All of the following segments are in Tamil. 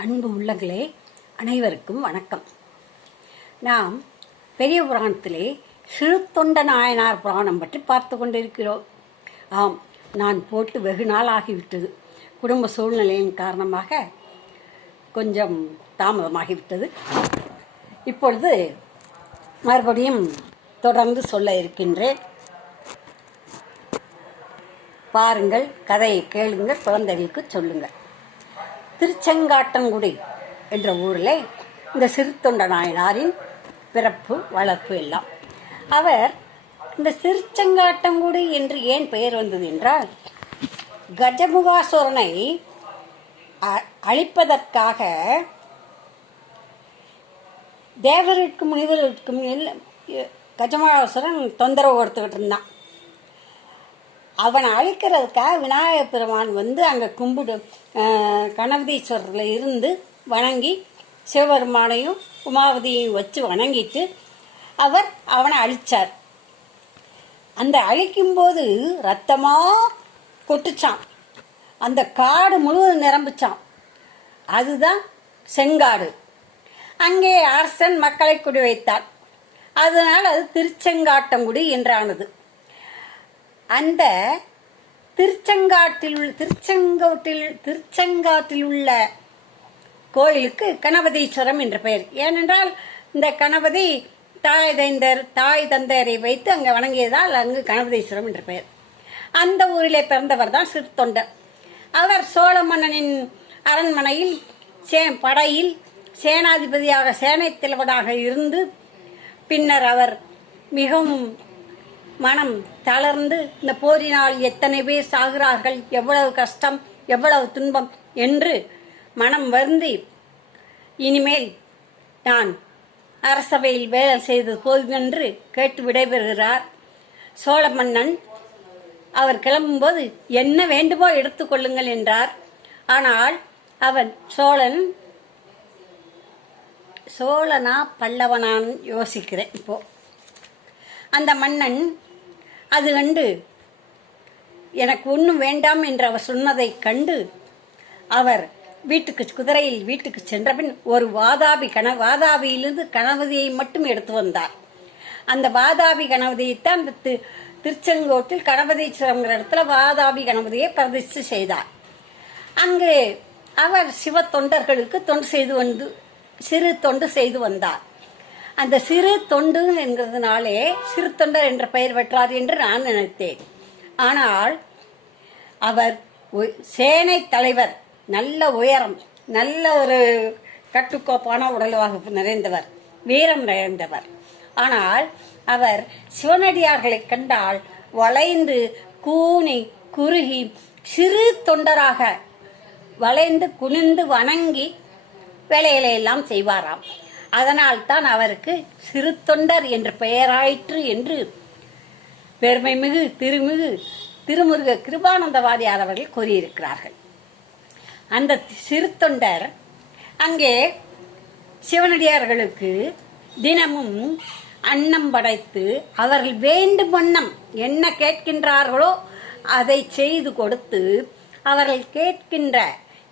அன்பு உள்ளங்களே அனைவருக்கும் வணக்கம். நாம் பெரிய புராணத்திலே சிறு தொண்ட நாயனார் புராணம் பற்றி பார்த்து கொண்டிருக்கிறோம். ஆம் நான் போட்டு வெகு நாள் ஆகிவிட்டது. குடும்ப சூழ்நிலையின் காரணமாக கொஞ்சம் தாமதமாகிவிட்டது. இப்பொழுது மறுபடியும் தொடர்ந்து சொல்ல இருக்கின்றேன். பாருங்கள் கதையை கேளுங்கள் குழந்தைகளுக்கு சொல்லுங்கள். திருச்செங்காட்டங்குடி என்ற ஊரில் இந்த சிறுத்தொண்ட நாயனாரின் பிறப்பு வளர்ப்பு எல்லாம். அவர் இந்த சிறுச்செங்காட்டங்குடி என்று ஏன் பெயர் வந்தது என்றால் கஜமுகாசுரனை அ- அழிப்பதற்காக தேவருக்கும் முனிவருக்கும் எல்லாம் கஜமுகாசுரன் தொந்தரவு கொடுத்துக்கிட்டு இருந்தான். அவனை அழிக்கிறதுக்காக விநாயக பெருமான் வந்து அங்கே கும்பிடு அஹ், கணபதீஸ்வரரில் இருந்து வணங்கி சிவபெருமானையும் உமாவதியையும் வச்சு வணங்கிட்டு அவர் அவனை அழிச்சார். அந்த அழிக்கும்போது ரத்தமாக கொட்டுச்சான் அந்த காடு முழுவதும் நிரம்பிச்சான் அதுதான் செங்காடு. அங்கே அரசன் மக்களை குடி வைத்தான் அதனால் அது திருச்செங்காட்டங்குடி என்றானது. அந்த திருச்செங்காட்டில் உள்ள திருச்செங்கோட்டில் திருச்செங்காட்டில் உள்ள கோயிலுக்கு கணபதீஸ்வரம் என்ற பெயர். ஏனென்றால் இந்த கணபதி தாய் தைந்தர் தாய் தந்தையரை வைத்து அங்கே வணங்கியதால் அங்கு கணபதீஸ்வரம் என்ற பெயர். அந்த ஊரிலே பிறந்தவர் தான் சிறுத்தொண்டர் அவர் சோழ மன்னனின் அரண்மனையில் சே படையில் சேனாதிபதியாக சேனை தலைவராக இருந்து பின்னர் அவர் மிகவும் மனம் தளர்ந்து இந்த போரினால் எத்தனை பேர் சாகிறார்கள் எவ்வளவு கஷ்டம் எவ்வளவு துன்பம் என்று மனம் வருந்தி இனிமேல் நான் அரசவையில் வேலை செய்தது போதும் என்று கேட்டு விடைபெறுகிறார் சோழ மன்னன் அவர் கிளம்பும்போது என்ன வேண்டுமோ எடுத்துக்கொள்ளுங்கள் என்றார். ஆனால் அவன் சோழன் சோழனா பல்லவனான்னு யோசிக்கிறேன் இப்போ. அந்த மன்னன் அது கண்டு எனக்கு ஒன்றும் வேண்டாம் என்று அவர் சொன்னதைக் கண்டு அவர் வீட்டுக்கு குதிரையில் வீட்டுக்கு சென்றபின் ஒரு வாதாபி கண வாதாபியிலிருந்து கணபதியை மட்டும் எடுத்து வந்தார். அந்த வாதாபி கணபதியைத்தான் அந்த தி- திருச்செங்கோட்டில் கணபதீஸ்வரங்கிற இடத்துல வாதாபி கணபதியை பிரதிஷ்டு செய்தார். அங்கு அவர் சிவ தொண்டர்களுக்கு தொண்டு செய்து வந்து சிறு தொண்டு செய்து வந்தார். அந்த சிறு தொண்டு என்கிறதுனாலே சிறு தொண்டர் என்ற பெயர் பெற்றார் என்று நான் நினைத்தேன். ஆனால் அவர் சேனை தலைவர் நல்ல உயரம் நல்ல ஒரு கட்டுக்கோப்பான உடல்வாக நிறைந்தவர் வீரம் நிறைந்தவர். ஆனால் அவர் சிவனடியார்களை கண்டால் வளைந்து கூனி குறுகி சிறு தொண்டராக வளைந்து குனிந்து வணங்கி வேலைகளை எல்லாம் செய்வாராம். அதனால் தான் அவருக்கு சிறு தொண்டர் என்ற பெயராயிற்று என்று பெருமை மிகு திருமிகு திருமுருக கிருபானந்தவாதியார் அவர்கள் கூறியிருக்கிறார்கள். அந்த சிறு தொண்டர் அங்கே சிவனடியார்களுக்கு தினமும் அன்னம் படைத்து அவர்கள் வேண்டும் வண்ணம் என்ன கேட்கின்றார்களோ அதை செய்து கொடுத்து அவர்கள் கேட்கின்ற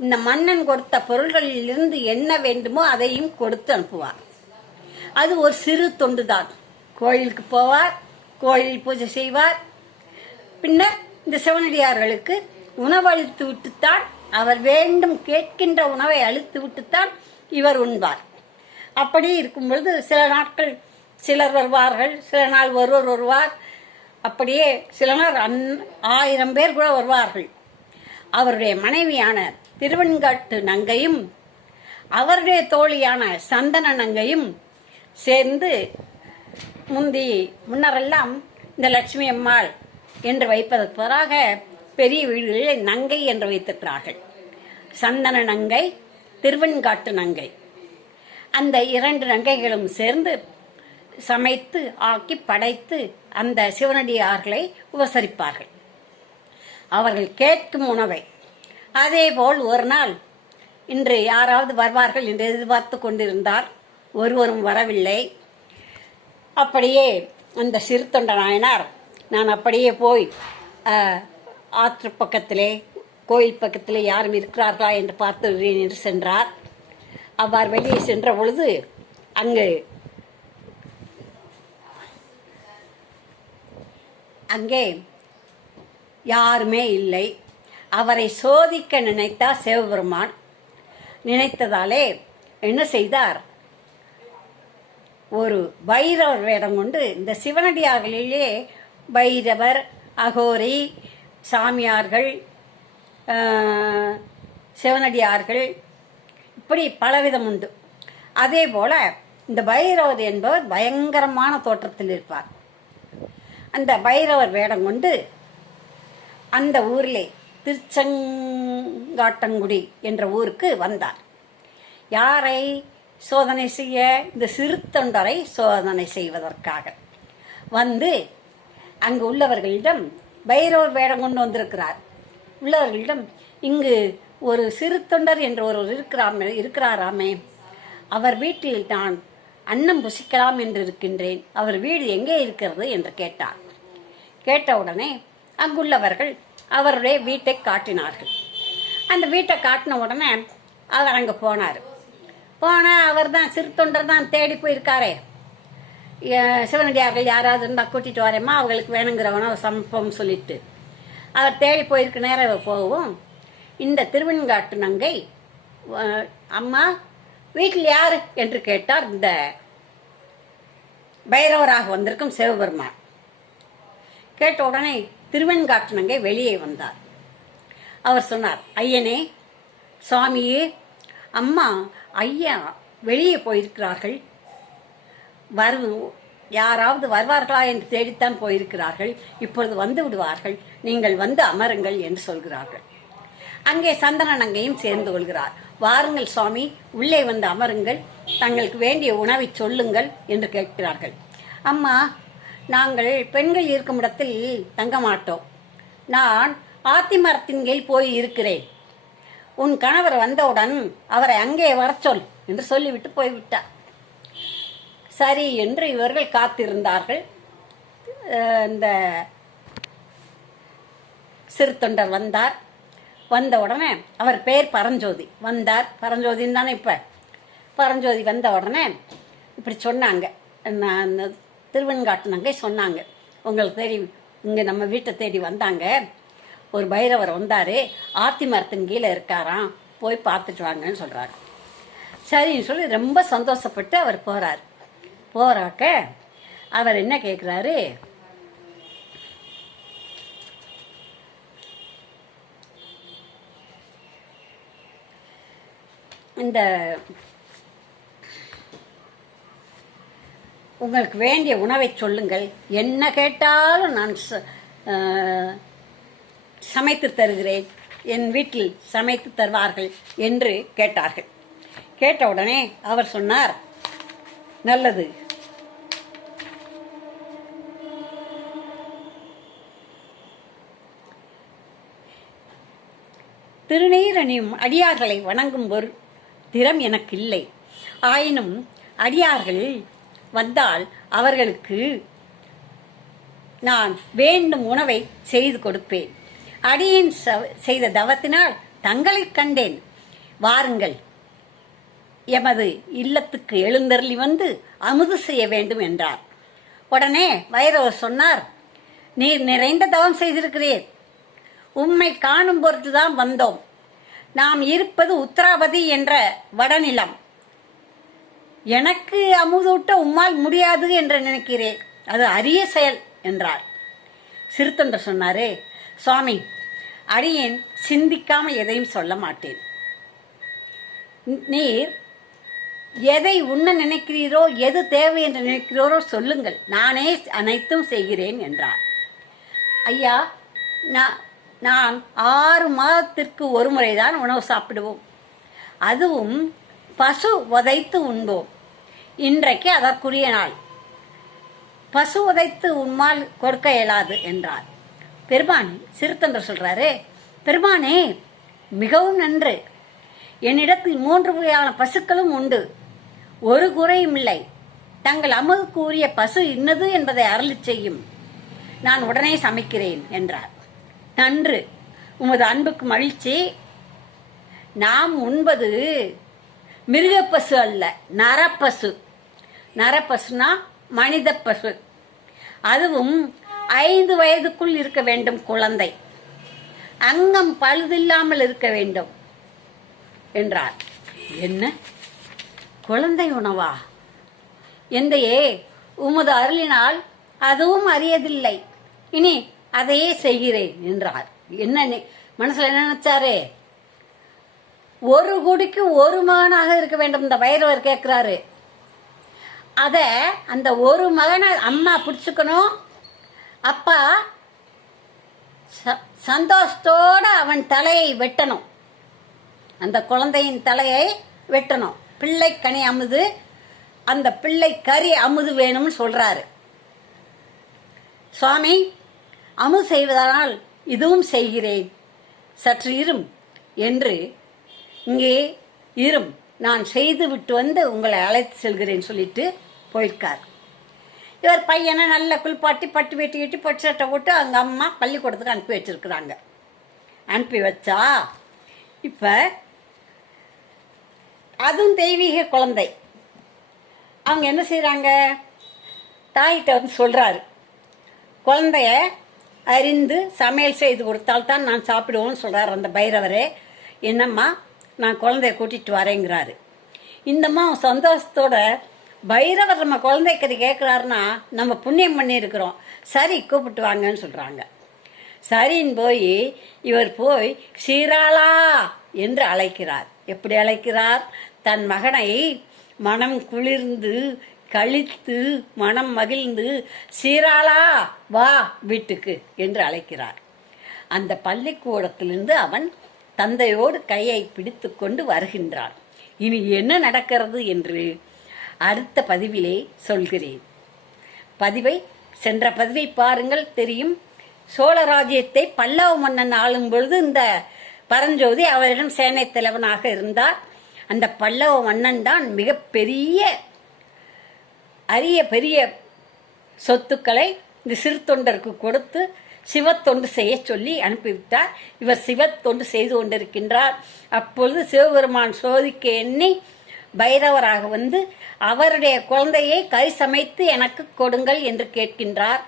இந்த மன்னன் கொடுத்த பொருள்களில் இருந்து என்ன வேண்டுமோ அதையும் கொடுத்து அனுப்புவார். அது ஒரு சிறு தொண்டுதான். கோயிலுக்கு போவார் கோயில் பூஜை செய்வார். பின்னர் இந்த சிவனடியார்களுக்கு உணவு அளித்து விட்டுத்தான் அவர் வேண்டும் கேட்கின்ற உணவை அளித்து விட்டுத்தான் இவர் உண்பார். அப்படி இருக்கும் பொழுது சில நாட்கள் சிலர் வருவார்கள் சில நாள் ஒருவர் வருவார். அப்படியே சில நாள் அன் ஆயிரம் பேர் கூட வருவார்கள். அவருடைய மனைவியான திருவெண்காட்டு நங்கையும் அவருடைய தோழியான சந்தன நங்கையும் சேர்ந்து முந்தி முன்னரெல்லாம் இந்த லட்சுமி அம்மாள் என்று வைப்பதற்கு பதிலாக பெரிய வீடுகளில் நங்கை என்று வைத்திருக்கிறார்கள். சந்தன நங்கை திருவெண்காட்டு நங்கை. அந்த இரண்டு நங்கைகளும் சேர்ந்து சமைத்து ஆக்கி படைத்து அந்த சிவனடியார்களை உபசரிப்பார்கள். அவர்கள் கேட்கும் உணவை அதேபோல் ஒரு நாள் இன்று யாராவது வருவார்கள் என்று எதிர்பார்த்து கொண்டிருந்தார். ஒருவரும் வரவில்லை. அப்படியே அந்த சிறுத்தொண்ட நாயனார் நான் அப்படியே போய் ஆற்று பக்கத்திலே கோயில் பக்கத்திலே யாரும் இருக்கிறார்களா என்று பார்த்து என்று சென்றார். அவ்வாறு வெளியே சென்ற பொழுது அங்கு அங்கே யாருமே இல்லை. அவரை சோதிக்க நினைத்தார் சிவபெருமான் நினைத்ததாலே என்ன செய்தார்? ஒரு பைரவர் வேடம் கொண்டு இந்த சிவனடியார்களிலே பைரவர் அகோரி சாமியார்கள் சிவனடியார்கள் இப்படி பலவிதம் உண்டு. அதே போல இந்த பைரவர் என்பவர் பயங்கரமான தோற்றத்தில் இருப்பார். அந்த பைரவர் வேடம் கொண்டு அந்த ஊரிலே திருச்செங்காட்டங்குடி என்ற ஊருக்கு வந்தார். யாரை சோதனை செய்ய இந்த சிறு தொண்டரை சோதனை செய்வதற்காக? வந்து அங்கு உள்ளவர்களிடம் பைரவர் வேடம் கொண்டு வந்திருக்கிறார். உள்ளவர்களிடம் இங்கு ஒரு சிறு தொண்டர் என்ற ஒருவர் இருக்கிறாமே இருக்கிறாராமே. அவர் வீட்டில் நான் அன்னம் புசிக்கலாம் என்று இருக்கின்றேன். அவர் வீடு எங்கே இருக்கிறது? என்று கேட்டார். கேட்டவுடனே அங்குள்ளவர்கள் அவருடைய வீட்டை காட்டினார்கள். அந்த வீட்டை காட்டின உடனே அவர் அங்கே போனார். போனால் அவர் தான் சிறு தொண்டர் தான் தேடி போயிருக்காரே. சிவனடியார்கள் யாராவது இருந்தால் கூட்டிகிட்டு வரேம்மா அவங்களுக்கு வேணுங்கிறவனோ சமைப்போம் சொல்லிட்டு. அவர் தேடி போயிருக்க நேரம் போவோம் போகவும் இந்த திருவெண்காட்டு நங்கை அம்மா வீட்டில் யார் என்று கேட்டார். இந்த பைரவராக வந்திருக்கும் சிவபெருமான். கேட்ட உடனே திருவெண்காட்டினங்கை வெளியே வந்தார். அவர் சொன்னார் ஐயனே சுவாமியே அம்மா ஐயா வெளியே போயிருக்கிறார்கள். வரு யாராவது வருவார்களா என்று தேடித்தான் போயிருக்கிறார்கள். இப்பொழுது வந்து விடுவார்கள். நீங்கள் வந்து அமருங்கள் என்று சொல்கிறார்கள். அங்கே சந்தனன் அங்கேயும் சேர்ந்து கொள்கிறார். வாருங்கள் சுவாமி உள்ளே வந்து அமருங்கள். தங்களுக்கு வேண்டிய உணவை சொல்லுங்கள் என்று கேட்கிறார்கள். அம்மா நாங்கள் பெண்கள் இருக்கும் இடத்தில் தங்க மாட்டோம். நான் ஆத்தி மரத்தின் கீழ் போய் இருக்கிறேன். உன் கணவர் வந்தவுடன் அவரை அங்கே வரச்சொல் என்று சொல்லிவிட்டு போய்விட்டார். சரி என்று இவர்கள் காத்திருந்தார்கள். இந்த சிறு தொண்டர் வந்தார். வந்த உடனே அவர் பேர் பரஞ்சோதி. வந்தார். பரஞ்சோதின்னு தானே இப்போ? பரஞ்சோதி வந்த உடனே இப்படி சொன்னாங்க. நான் திருவெண்காட்டு சொன்னாங்க. உங்களுக்கு தேடி இங்கே நம்ம வீட்டை தேடி வந்தாங்க. ஒரு பைரவர் வந்தார். ஆத்தி மரத்தின் கீழே இருக்காராம். போய் பார்த்துட்டு வாங்கன்னு சொல்கிறாரு சரின்னு சொல்லி ரொம்ப சந்தோஷப்பட்டு அவர் போகிறார் போகிறாக்க அவர் என்ன கேட்குறாரு இந்த உங்களுக்கு வேண்டிய உணவை சொல்லுங்கள். என்ன கேட்டாலும் நான் ச- சமைத்து தருகிறேன். என் வீட்டில் சமைத்து தருவார்கள் என்று கேட்டார்கள். கேட்ட உடனே அவர் சொன்னார் நல்லது. திருநீரணியும் அடியார்களை வணங்கும் ஒரு திறம் எனக்கு இல்லை. ஆயினும் அடியார்கள் வந்தால் அவர்களுக்கு நான் வேண்டும் உணவை செய்து கொடுப்பேன். அடியின் ச- செய்த தவத்தினால் தங்களைக் கண்டேன். வாருங்கள். எமது இல்லத்துக்கு எழுந்தருளி வந்து அமுது செய்ய வேண்டும் என்றார். உடனே வைரவர் சொன்னார் நீர் நிறைந்த தவம் செய்திருக்கிறீர். உம்மை காணும் பொருட்டுதான் வந்தோம். நாம் இருப்பது உத்தராபதி என்ற வடநிலம். எனக்கு அமுதூட்ட உம்மால் முடியாது என்று நினைக்கிறேன். அது அரிய செயல் என்றார். சிறுத்தொண்டர் சொன்னாரே சுவாமி அடியேன் சிந்திக்காமல் எதையும் சொல்ல மாட்டேன். நீர் எதை உண்ண நினைக்கிறீரோ எது தேவை என்று நினைக்கிறீரோ சொல்லுங்கள். நானே அனைத்தும் செய்கிறேன் என்றார். ஐயா நான் நான் ஆறு மாதத்திற்கு ஒரு முறைதான் உணவு சாப்பிடுவோம். அதுவும் பசு உதைத்து உண்போம். இன்றைக்கு அதற்குரிய நாள். பசு உதைத்து உம்மால் கொடுக்க இயலாது என்றார். பெருமானே சிறுத்தன்று சொல்றாரு பெருமானே மிகவும் நன்று. என்னிடத்தில் மூன்று வகையான பசுக்களும் உண்டு. ஒரு குறையும் இல்லை. தங்கள் அமுதுக்கு உரிய பசு இன்னது என்பதை அருளி செய்யும். நான் உடனே சமைக்கிறேன் என்றார். நன்று. உமது அன்புக்கு மகிழ்ச்சி. நாம் உண்பது மிருகப்பசு அல்ல நரப்பசு. நரப்பசுனா மனித பசு. அதுவும் ஐந்து வயதுக்குள் இருக்க வேண்டும் குழந்தை. அங்கம் பழுதில்லாமல் இருக்க வேண்டும் என்றார். என்ன? குழந்தை உணவா? எந்தையே உமது அருளினால் அதுவும் அறியதில்லை. இனி அதையே செய்கிறேன் என்றார். என்ன மனசுல என்ன நினைச்சாரு? ஒரு குடிக்கு ஒரு மகனாக இருக்க வேண்டும் இந்த பைரவர் கேட்கிறாரு. அதை அந்த ஒரு மகனை அம்மா பிடிச்சிக்கணும். அப்பா ச- சந்தோஷத்தோட அவன் தலையை வெட்டணும். அந்த குழந்தையின் தலையை வெட்டணும். பிள்ளை கனி அமுது அந்த பிள்ளை கறி அமுது வேணும்னு சொல்கிறாரு சுவாமி அமுது செய்வதனால் இதுவும் செய்கிறேன். சற்று இரும். என்று இங்கே இரும். நான் செய்து விட்டு வந்து உங்களை அழைத்து செல்கிறேன் சொல்லிட்டு போயிருக்கார். இவர் பையனை நல்ல குளிப்பாட்டி பட்டு வெட்டி கட்டி பட்டு சட்டை போட்டு அவங்க அம்மா பள்ளிக்கூடத்துக்கு அனுப்பி வச்சிருக்கிறாங்க. அனுப்பி வச்சா இப்போ அதுவும் தெய்வீக குழந்தை. அவங்க என்ன செய்கிறாங்க தாயிட்ட வந்து சொல்கிறாரு குழந்தைய அறிந்து சமையல் செய்து கொடுத்தால்தான் நான் சாப்பிடுவோன்னு சொல்கிறார் அந்த பைரவரே. என்னம்மா நான் குழந்தைய கூட்டிட்டு வரேங்கிறாரு. இந்தம்மா சந்தோஷத்தோட பைரவர் நம்ம குழந்தைக்கறி கேட்குறாருன்னா நம்ம புண்ணியம் பண்ணியிருக்கிறோம். சரி கூப்பிட்டு வாங்கன்னு சொல்கிறாங்க சரின்னு போய் இவர் போய் சீராளா என்று அழைக்கிறார். எப்படி அழைக்கிறார்? தன் மகனை மனம் குளிர்ந்து கழித்து மனம் மகிழ்ந்து சீராளா வா வீட்டுக்கு என்று அழைக்கிறார். அந்த பள்ளிக்கூடத்திலிருந்து அவன் தந்தையோடு கையை பிடித்து கொண்டு வருகின்றான். இனி என்ன நடக்கிறது என்று அடுத்த பதிவிலே சொல்கிறேன். பதிவை சென்ற பதிவை பாருங்கள் தெரியும். சோழ ராஜ்யத்தை பல்லவ மன்னன் ஆளும் பொழுது இந்த பரஞ்சோதி அவரிடம் சேனை தலைவனாக இருந்தார். அந்த பல்லவ மன்னன் தான் மிகப்பெரிய அரிய பெரிய சொத்துக்களை இந்த சிறு தொண்டருக்கு கொடுத்து சிவத்தொண்டு செய்ய சொல்லி அனுப்பிவிட்டார். இவர் சிவத்தொண்டு செய்து கொண்டிருக்கின்றார். அப்பொழுது சிவபெருமான் சோதிக்க எண்ணி பைரவராக வந்து அவருடைய குழந்தையை கை சமைத்து எனக்கு கொடுங்கள் என்று கேட்கின்றார்.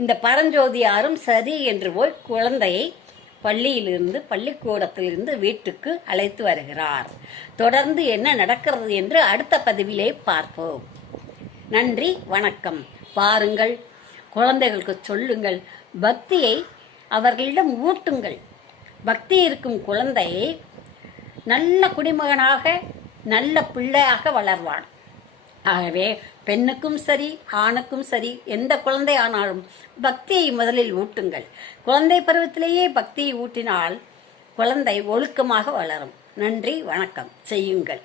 இந்த பரஞ்சோதியாரும் சரி என்று போய் குழந்தையை பள்ளியிலிருந்து பள்ளிக்கூடத்திலிருந்து வீட்டுக்கு அழைத்து வருகிறார். தொடர்ந்து என்ன நடக்கிறது என்று அடுத்த பதிவிலே பார்ப்போம். நன்றி வணக்கம். பாருங்கள் குழந்தைகளுக்கு சொல்லுங்கள். பக்தியை அவர்களிடம் ஊட்டுங்கள். பக்தி இருக்கும் குழந்தை நல்ல குடிமகனாக நல்ல பிள்ளையாக வளர்வான். ஆகவே பெண்ணுக்கும் சரி ஆணுக்கும் சரி எந்த குழந்தை ஆனாலும் பக்தியை முதலில் ஊட்டுங்கள். குழந்தை பருவத்திலேயே பக்தியை ஊட்டினால் குழந்தை ஒழுக்கமாக வளரும். நன்றி வணக்கம். செய்யுங்கள்.